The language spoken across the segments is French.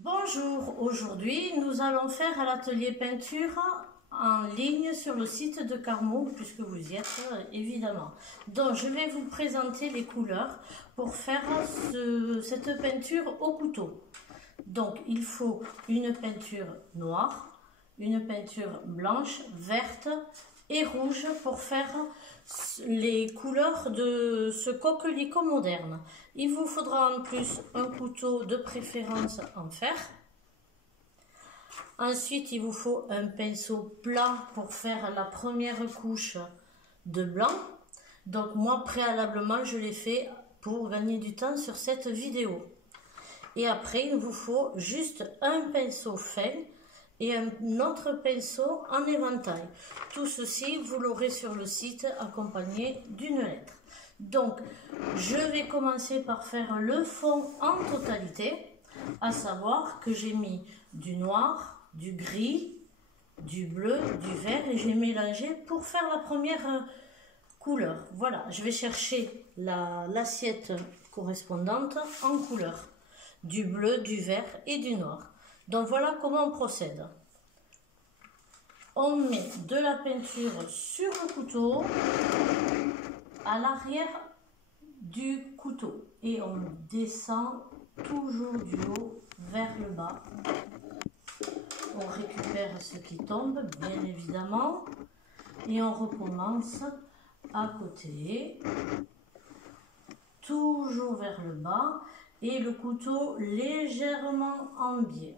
Bonjour, aujourd'hui nous allons faire à l'atelier peinture en ligne sur le site de Carmo, puisque vous y êtes évidemment. Donc je vais vous présenter les couleurs pour faire cette peinture au couteau. Donc il faut une peinture noire, une peinture blanche, verte et rouge pour faire les couleurs de ce coquelicot moderne. Il vous faudra en plus un couteau de préférence en fer. Ensuite, il vous faut un pinceau plat pour faire la première couche de blanc. Donc moi, préalablement, je l'ai fait pour gagner du temps sur cette vidéo. Et après, il vous faut juste un pinceau fin et un autre pinceau en éventail. Tout ceci, vous l'aurez sur le site accompagné d'une lettre. Donc, je vais commencer par faire le fond en totalité, à savoir que j'ai mis du noir, du gris, du bleu, du vert et j'ai mélangé pour faire la première couleur. Voilà, je vais chercher l'assiette correspondante en couleur, du bleu, du vert et du noir. Donc voilà comment on procède. On met de la peinture sur le couteau, à l'arrière du couteau, et on descend toujours du haut vers le bas. On récupère ce qui tombe, bien évidemment, et on recommence à côté, toujours vers le bas, et le couteau légèrement en biais.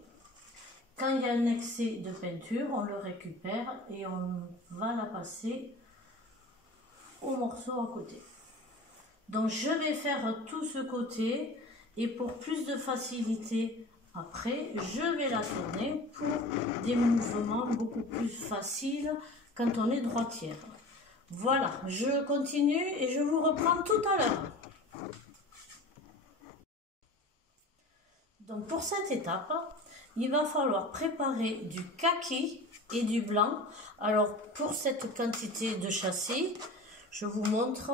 Quand il y a un excès de peinture, on le récupère et on va la passer au morceau à côté. Donc je vais faire tout ce côté et pour plus de facilité après, je vais la tourner pour des mouvements beaucoup plus faciles quand on est droitière. Voilà, je continue et je vous reprends tout à l'heure. Donc pour cette étape, il va falloir préparer du kaki et du blanc. Alors pour cette quantité de châssis, je vous montre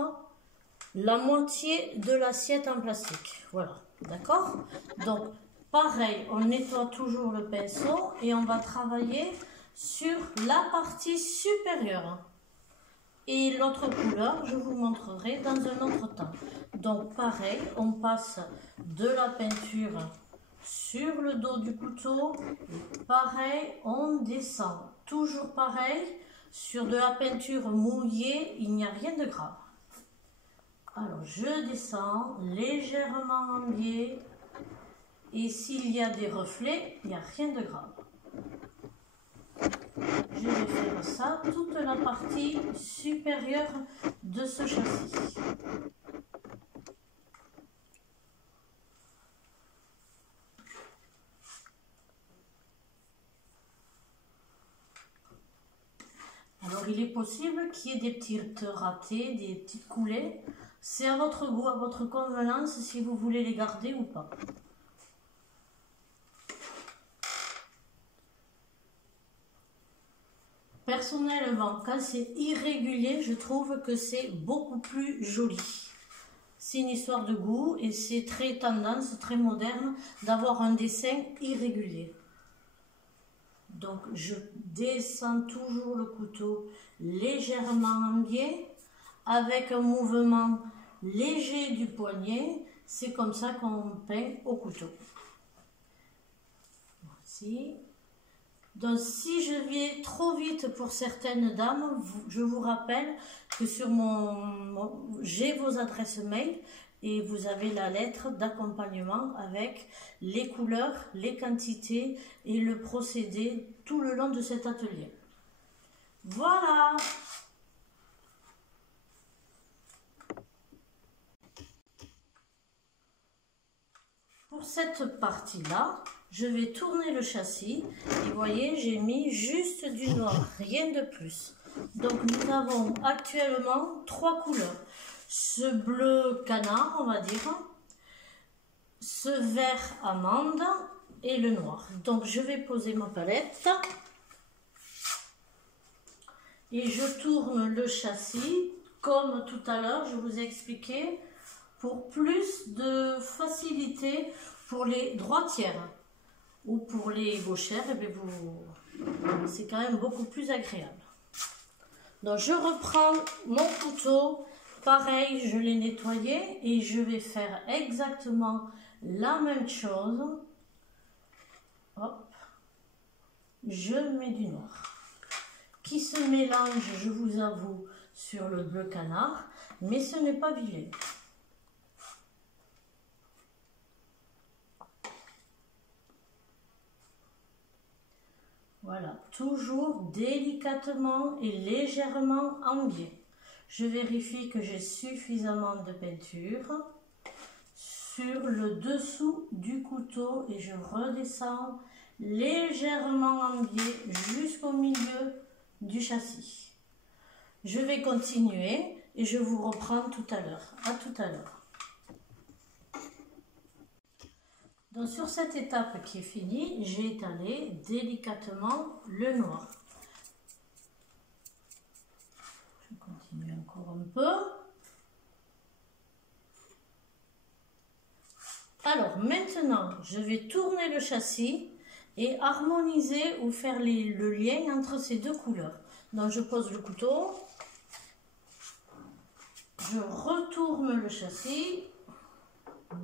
la moitié de l'assiette en plastique. Voilà, d'accord? Donc pareil, on nettoie toujours le pinceau et on va travailler sur la partie supérieure. Et l'autre couleur, je vous montrerai dans un autre temps. Donc pareil, on passe de la peinture sur le dos du couteau, et pareil, on descend. Toujours pareil, sur de la peinture mouillée, il n'y a rien de grave. Alors, je descends légèrement en biais, et s'il y a des reflets, il n'y a rien de grave. Je vais faire ça toute la partie supérieure de ce châssis. Alors il est possible qu'il y ait des petites ratées, des petites coulées. C'est à votre goût, à votre convenance si vous voulez les garder ou pas. Personnellement, quand c'est irrégulier, je trouve que c'est beaucoup plus joli. C'est une histoire de goût et c'est très tendance, très moderne d'avoir un dessin irrégulier. Donc je descends toujours le couteau légèrement en biais avec un mouvement léger du poignet. C'est comme ça qu'on peint au couteau. Voici. Donc si je vais trop vite pour certaines dames, je vous rappelle que sur j'ai vos adresses mail et vous avez la lettre d'accompagnement avec les couleurs, les quantités et le procédé tout le long de cet atelier. Voilà! Pour cette partie-là, je vais tourner le châssis et vous voyez, j'ai mis juste du noir, rien de plus. Donc nous avons actuellement 3 couleurs. Ce bleu canard, on va dire, ce vert amande et le noir. Donc je vais poser ma palette et je tourne le châssis comme tout à l'heure, je vous ai expliqué, pour plus de facilité pour les droitières. ou pour les gauchères, eh bien c'est quand même beaucoup plus agréable. Donc je reprends mon couteau, pareil, je l'ai nettoyé et je vais faire exactement la même chose. Hop, je mets du noir qui se mélange, je vous avoue, sur le bleu canard, mais ce n'est pas vilain. Voilà, toujours délicatement et légèrement en biais. Je vérifie que j'ai suffisamment de peinture sur le dessous du couteau et je redescends légèrement en biais jusqu'au milieu du châssis. Je vais continuer et je vous reprends tout à l'heure. À tout à l'heure. Donc sur cette étape qui est finie, j'ai étalé délicatement le noir. Je continue encore un peu. Alors maintenant, je vais tourner le châssis et harmoniser ou faire le lien entre ces deux couleurs. Donc je pose le couteau, je retourne le châssis,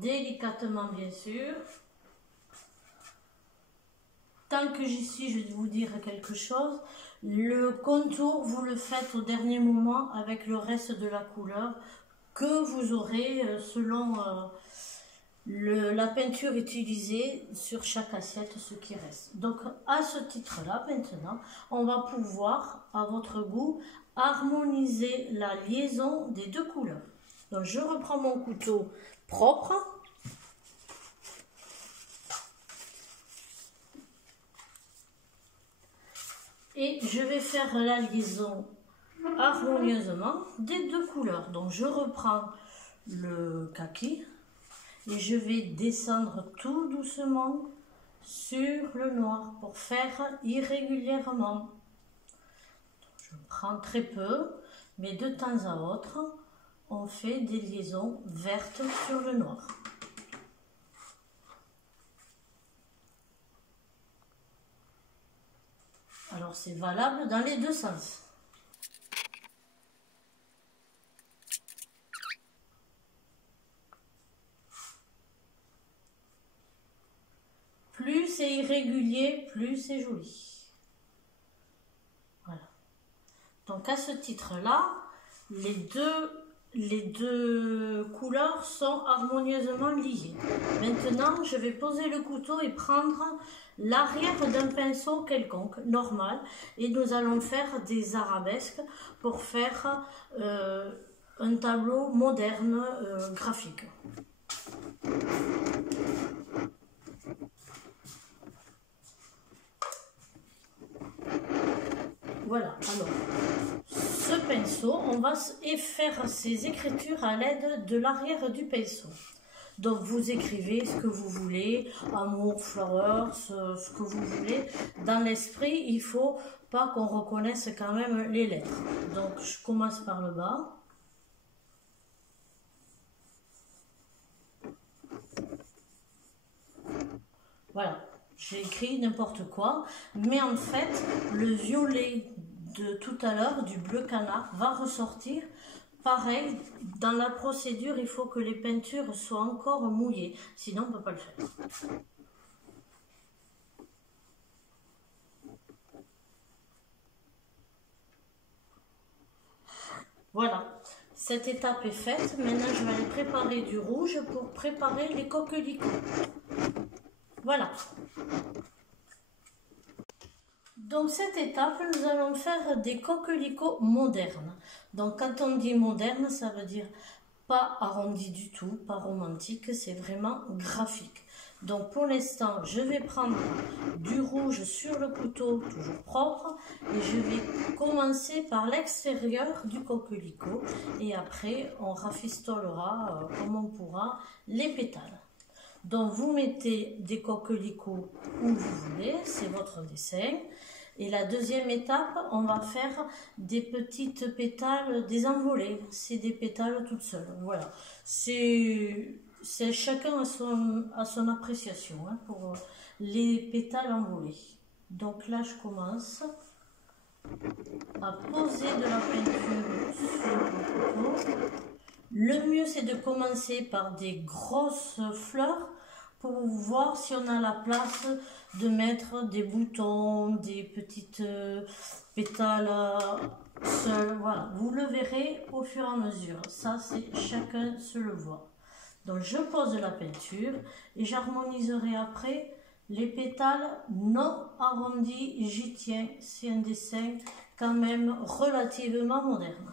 délicatement bien sûr. Tant que j'y suis, je vais vous dire quelque chose. Le contour, vous le faites au dernier moment avec le reste de la couleur que vous aurez selon la peinture utilisée sur chaque assiette, ce qui reste. Donc à ce titre-là, maintenant, on va pouvoir, à votre goût, harmoniser la liaison des deux couleurs. Donc je reprends mon couteau propre. Et je vais faire la liaison harmonieusement des deux couleurs. Donc je reprends le kaki et je vais descendre tout doucement sur le noir pour faire irrégulièrement. Je prends très peu, mais de temps à autre, on fait des liaisons vertes sur le noir. Alors c'est valable dans les deux sens. Plus c'est irrégulier, plus c'est joli. Voilà. Donc à ce titre-là, les deux couleurs sont harmonieusement liées. Maintenant, je vais poser le couteau et prendre l'arrière d'un pinceau quelconque, normal, et nous allons faire des arabesques pour faire un tableau moderne graphique. Voilà, alors, ce pinceau, on va faire ces écritures à l'aide de l'arrière du pinceau. Donc vous écrivez ce que vous voulez, amour, flowers, ce que vous voulez. Dans l'esprit, il ne faut pas qu'on reconnaisse quand même les lettres. Donc je commence par le bas. Voilà, j'ai écrit n'importe quoi, mais en fait, le violet de tout à l'heure, du bleu canard, va ressortir. Pareil, dans la procédure, il faut que les peintures soient encore mouillées, sinon on ne peut pas le faire. Voilà, cette étape est faite. Maintenant, je vais aller préparer du rouge pour préparer les coquelicots. Voilà. Donc cette étape, nous allons faire des coquelicots modernes. Donc quand on dit moderne, ça veut dire pas arrondi du tout, pas romantique, c'est vraiment graphique. Donc pour l'instant, je vais prendre du rouge sur le couteau, toujours propre, et je vais commencer par l'extérieur du coquelicot, et après on rafistolera comme on pourra les pétales. Donc vous mettez des coquelicots où vous voulez, c'est votre dessin. Et la deuxième étape, on va faire des petites pétales, des envolées. C'est des pétales toutes seules. Voilà. C'est chacun à son appréciation hein, pour les pétales envolés. Donc là, je commence à poser de la peinture sur le couteau. Le mieux, c'est de commencer par des grosses fleurs pour voir si on a la place de mettre des boutons, des petites pétales seuls. Voilà, vous le verrez au fur et à mesure. Ça, c'est chacun se le voit. Donc, je pose la peinture et j'harmoniserai après les pétales non arrondis. J'y tiens, c'est un dessin quand même relativement moderne.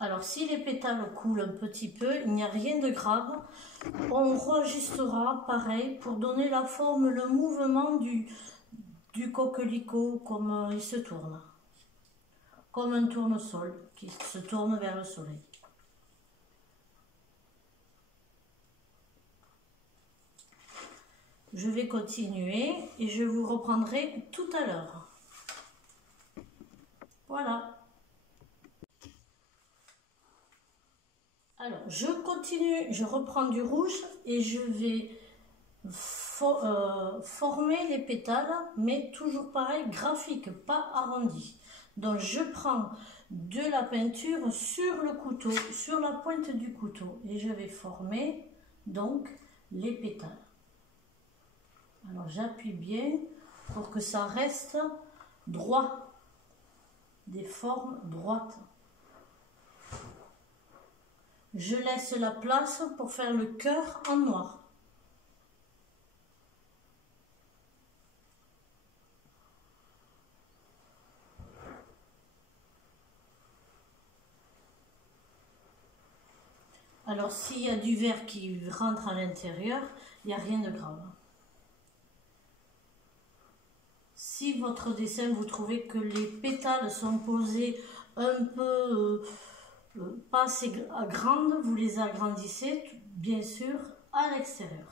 Alors, si les pétales coulent un petit peu, il n'y a rien de grave. On réajustera pareil pour donner la forme, le mouvement du coquelicot comme il se tourne. Comme un tournesol qui se tourne vers le soleil. Je vais continuer et je vous reprendrai tout à l'heure. Voilà. Alors, je continue, je reprends du rouge et je vais former les pétales, mais toujours pareil, graphique, pas arrondi. Donc, je prends de la peinture sur le couteau, sur la pointe du couteau, et je vais former donc les pétales. Alors, j'appuie bien pour que ça reste droit, des formes droites. Je laisse la place pour faire le cœur en noir. Alors, s'il y a du vert qui rentre à l'intérieur, il n'y a rien de grave. Si votre dessin, vous trouvez que les pétales sont posés un peu pas assez grandes, vous les agrandissez, bien sûr, à l'extérieur.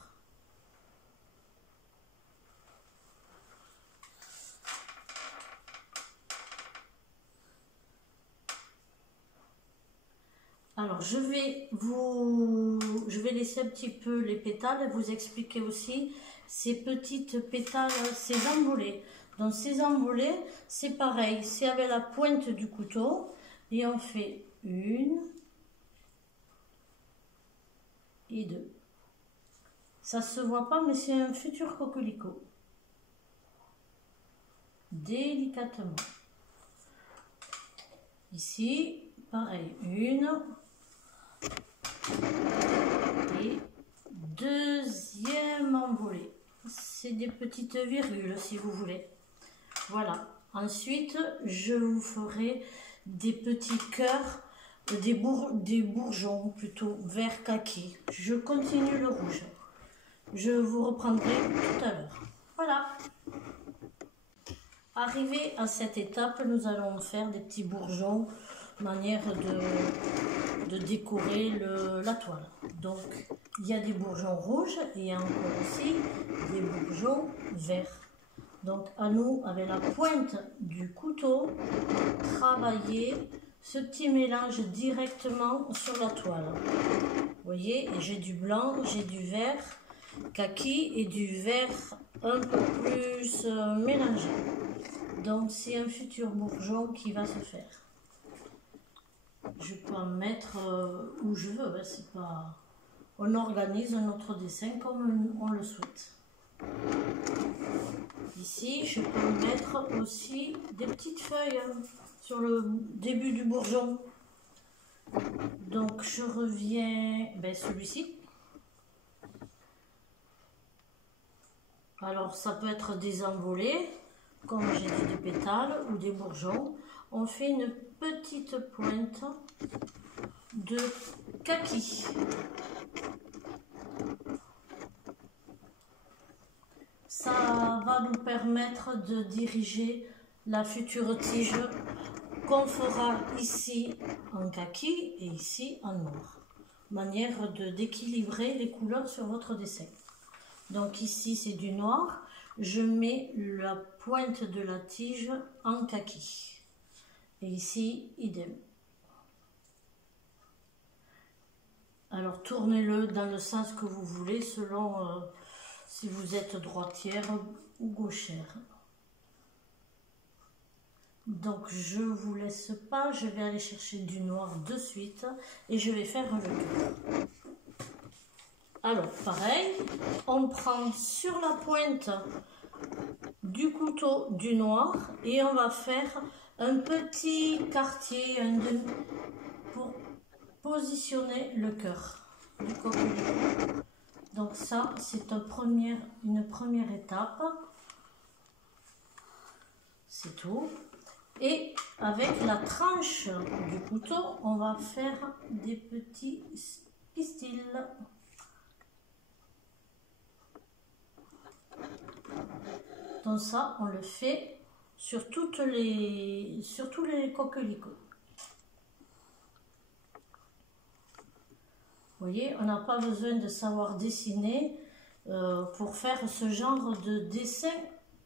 Alors, je vais laisser un petit peu les pétales, vous expliquer aussi ces petites pétales, ces envolées. Donc, ces envolées, c'est pareil, c'est avec la pointe du couteau et on fait 1 et 2. Ça se voit pas, mais c'est un futur coquelicot. Délicatement. Ici, pareil, 1 et deuxième envolée. C'est des petites virgules si vous voulez. Voilà. Ensuite, je vous ferai des petits cœurs, des bourgeons plutôt vert kaki. Je continue le rouge. Je vous reprendrai tout à l'heure. Voilà. Arrivé à cette étape, nous allons faire des petits bourgeons, manière de décorer la toile. Donc, il y a des bourgeons rouges et il y a encore aussi des bourgeons verts. Donc, à nous, avec la pointe du couteau, travailler ce petit mélange directement sur la toile. Vous voyez, j'ai du blanc, j'ai du vert kaki et du vert un peu plus mélangé. Donc, c'est un futur bourgeon qui va se faire. Je peux en mettre où je veux, hein, c'est pas... On organise notre dessin comme on le souhaite. Ici, je peux mettre aussi des petites feuilles sur le début du bourgeon. Donc, je reviens, celui-ci. Alors, ça peut être des envolées, comme j'ai dit, des pétales ou des bourgeons. On fait une petite pointe de kaki. Ça va nous permettre de diriger la future tige qu'on fera ici en kaki et ici en noir. manière d'équilibrer les couleurs sur votre dessin. Donc ici c'est du noir, je mets la pointe de la tige en kaki. Et ici, idem. Alors tournez-le dans le sens que vous voulez, selon si vous êtes droitière ou gauchère. Donc je vous laisse pas, je vais aller chercher du noir de suite et je vais faire le tour. Alors pareil, on prend sur la pointe du couteau du noir et on va faire un petit quartier pour positionner le cœur du coquelicot. Donc ça c'est une première étape, c'est tout. Et avec la tranche du couteau, on va faire des petits pistils. Donc ça, on le fait sur tous les coquelicots. Vous voyez, on n'a pas besoin de savoir dessiner pour faire ce genre de dessin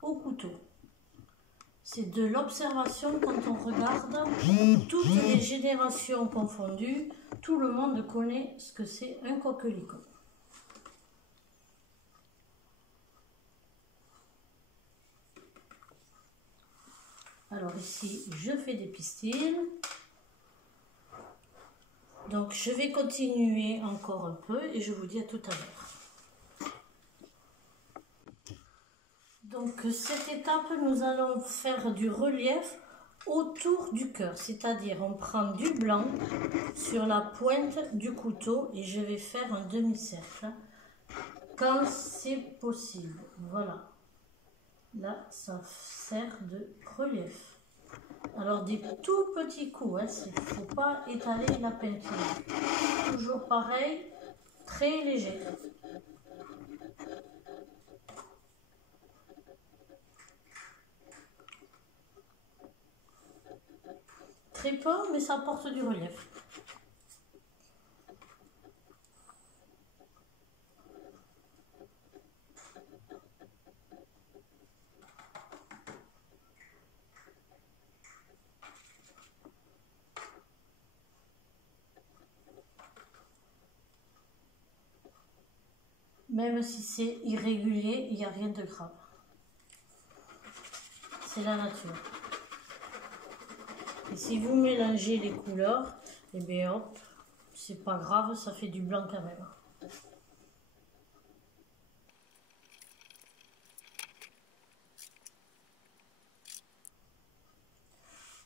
au couteau. C'est de l'observation quand on regarde, toutes les générations confondues, tout le monde connaît ce que c'est un coquelicot. Alors ici, je fais des pistils. Donc je vais continuer encore un peu et je vous dis à tout à l'heure. Donc cette étape, nous allons faire du relief autour du cœur, c'est-à-dire on prend du blanc sur la pointe du couteau et je vais faire un demi-cercle quand c'est possible. Voilà, là ça sert de relief. Alors des tout petits coups, hein, il ne faut pas étaler la peinture. Toujours pareil, très léger. Très peu, mais ça apporte du relief. Même si c'est irrégulier, il n'y a rien de grave. C'est la nature. Et si vous mélangez les couleurs, et bien hop, c'est pas grave, ça fait du blanc quand même.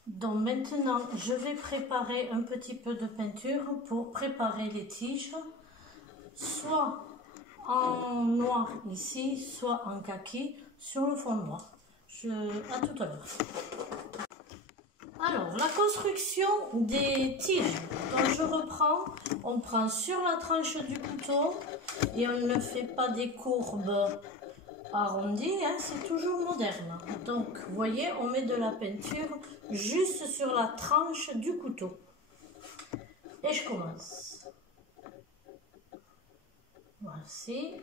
Donc maintenant, je vais préparer un petit peu de peinture pour préparer les tiges, soit en noir ici, soit en kaki sur le fond noir. À tout à l'heure. Alors, la construction des tiges. Donc je reprends, on prend sur la tranche du couteau et on ne fait pas des courbes arrondies, hein, c'est toujours moderne. Donc, vous voyez, on met de la peinture juste sur la tranche du couteau. Et je commence. Voici.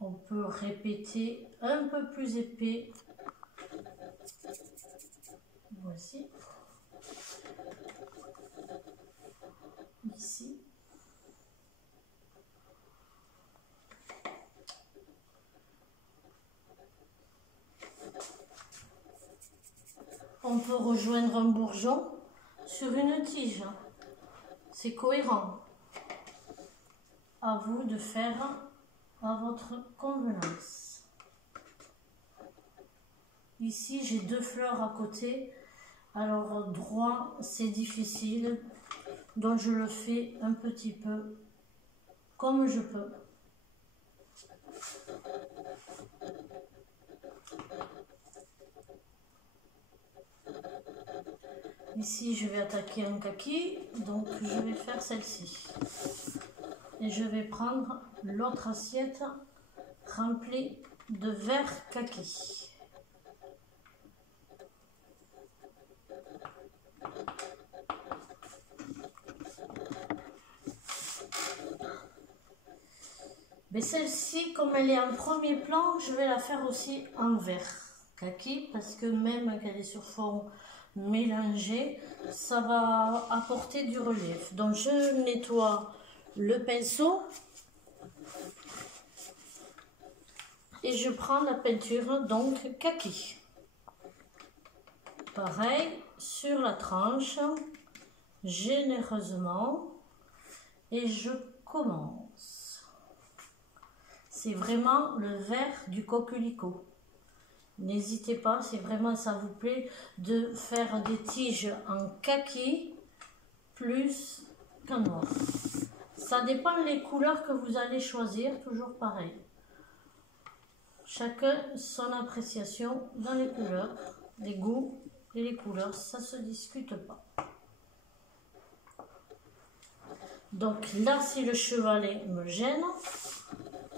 On peut répéter un peu plus épais. Voici. Ici. On peut rejoindre un bourgeon sur une tige. C'est cohérent. À vous de faire à votre convenance. Ici, j'ai deux fleurs à côté. Alors, droit, c'est difficile. Donc, je le fais un petit peu comme je peux. Ici, je vais attaquer un kaki. Donc, je vais faire celle-ci. Et je vais prendre l'autre assiette remplie de vert kaki. Mais celle-ci, comme elle est en premier plan, je vais la faire aussi en vert kaki, parce que même qu'elle est sur fond mélangé, ça va apporter du relief. Donc je nettoie le pinceau et je prends la peinture donc kaki. Pareil sur la tranche, généreusement, et je commence. C'est vraiment le vert du coquelicot. N'hésitez pas, si vraiment ça vous plaît, de faire des tiges en kaki plus qu'en noir. Ça dépend des couleurs que vous allez choisir, toujours pareil. Chacun son appréciation dans les couleurs, les goûts et les couleurs, ça ne se discute pas. Donc là, si le chevalet me gêne,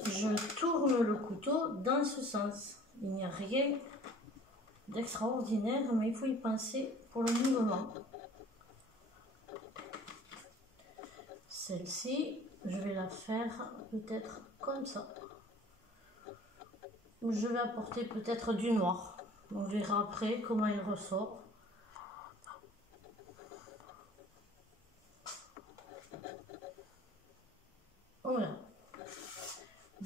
je tourne le couteau dans ce sens. Il n'y a rien d'extraordinaire, mais il faut y penser pour le mouvement. Celle-ci, je vais la faire peut-être comme ça. Je vais apporter peut-être du noir. On verra après comment il ressort. Voilà.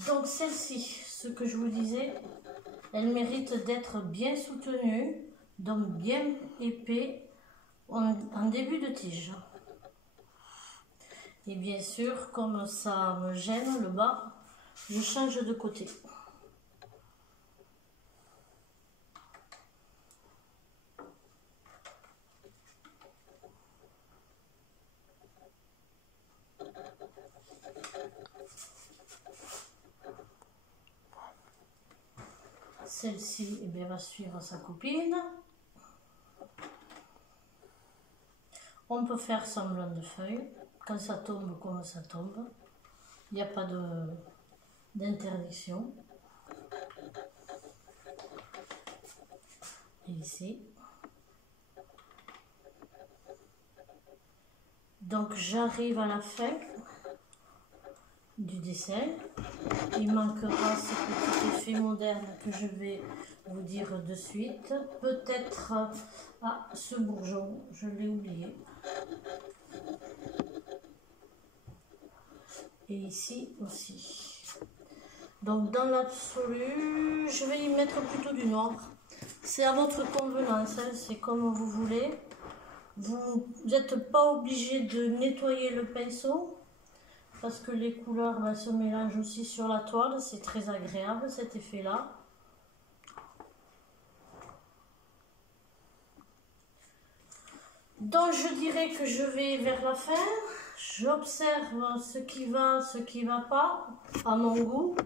Donc celle-ci, ce que je vous disais, elle mérite d'être bien soutenue, donc bien épais en début de tige. Et bien sûr, comme ça me gêne le bas, je change de côté. Celle-ci, eh bien, va suivre sa copine. On peut faire semblant de feuilles. Quand ça tombe comme ça tombe. Il n'y a pas d'interdiction. Et ici. Donc j'arrive à la fin du dessin. Il manquera ce petit effet moderne que je vais vous dire de suite. Peut-être ce bourgeon, je l'ai oublié. Et ici aussi. Donc dans l'absolu, je vais y mettre plutôt du noir. C'est à votre convenance, hein, c'est comme vous voulez. Vous n'êtes pas obligé de nettoyer le pinceau parce que les couleurs se mélangent aussi sur la toile. C'est très agréable cet effet-là. Donc je dirais que je vais vers la fin. J'observe ce qui va pas à mon goût.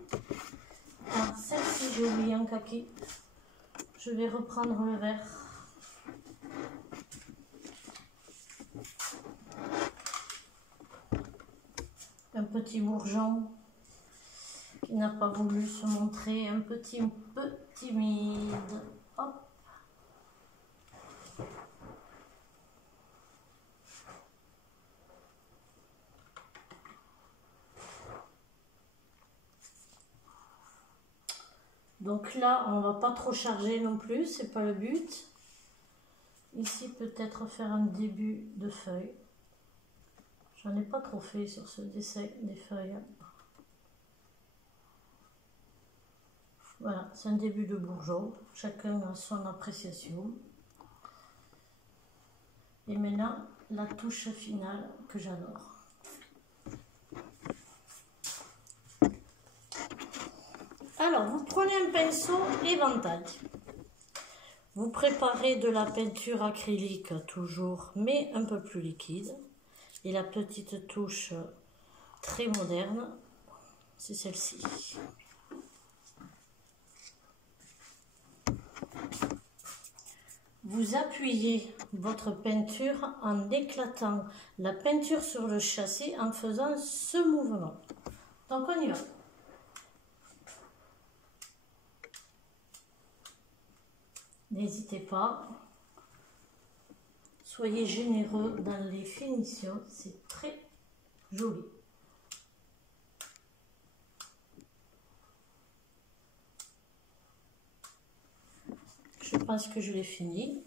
Ah, celle-ci j'ai oublié un kaki. Je vais reprendre le vert. Un petit bourgeon qui n'a pas voulu se montrer, un petit peu timide. Hop. Donc là, on va pas trop charger non plus, c'est pas le but. Ici, peut-être faire un début de feuille. J'en ai pas trop fait sur ce dessin des feuilles. Voilà, c'est un début de bourgeon. Chacun a son appréciation. Et maintenant, la touche finale que j'adore. Alors, vous prenez un pinceau éventail. Vous préparez de la peinture acrylique toujours, mais un peu plus liquide. Et la petite touche très moderne, c'est celle-ci. Vous appuyez votre peinture en éclatant la peinture sur le châssis en faisant ce mouvement. Donc on y va. N'hésitez pas. Soyez généreux dans les finitions, c'est très joli. je pense que je l'ai fini.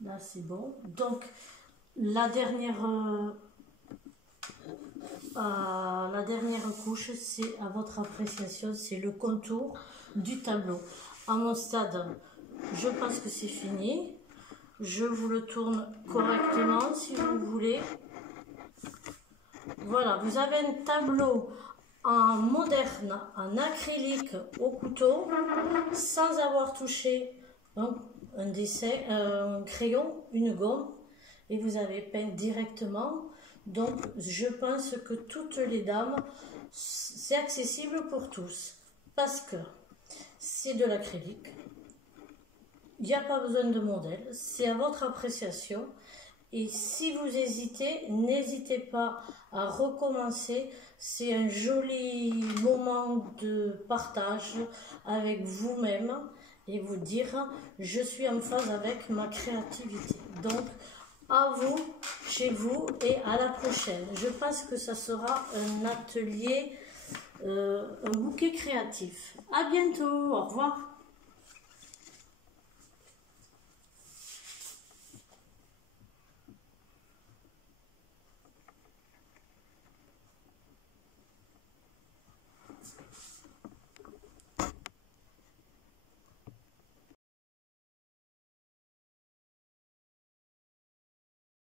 Là, c'est bon. Donc, la dernière couche, c'est à votre appréciation, c'est le contour du tableau. À mon stade, je pense que c'est fini. Je vous le tourne correctement si vous voulez. Voilà, vous avez un tableau en moderne, en acrylique au couteau, sans avoir touché un dessin, un crayon, une gomme, et vous avez peint directement. Donc, je pense que toutes les dames, c'est accessible pour tous, parce que c'est de l'acrylique. Il n'y a pas besoin de modèle, c'est à votre appréciation. Et si vous hésitez, n'hésitez pas à recommencer. C'est un joli moment de partage avec vous-même et vous dire je suis en phase avec ma créativité. Donc, à vous, chez vous et à la prochaine. Je pense que ça sera un atelier, un bouquet créatif. À bientôt, au revoir.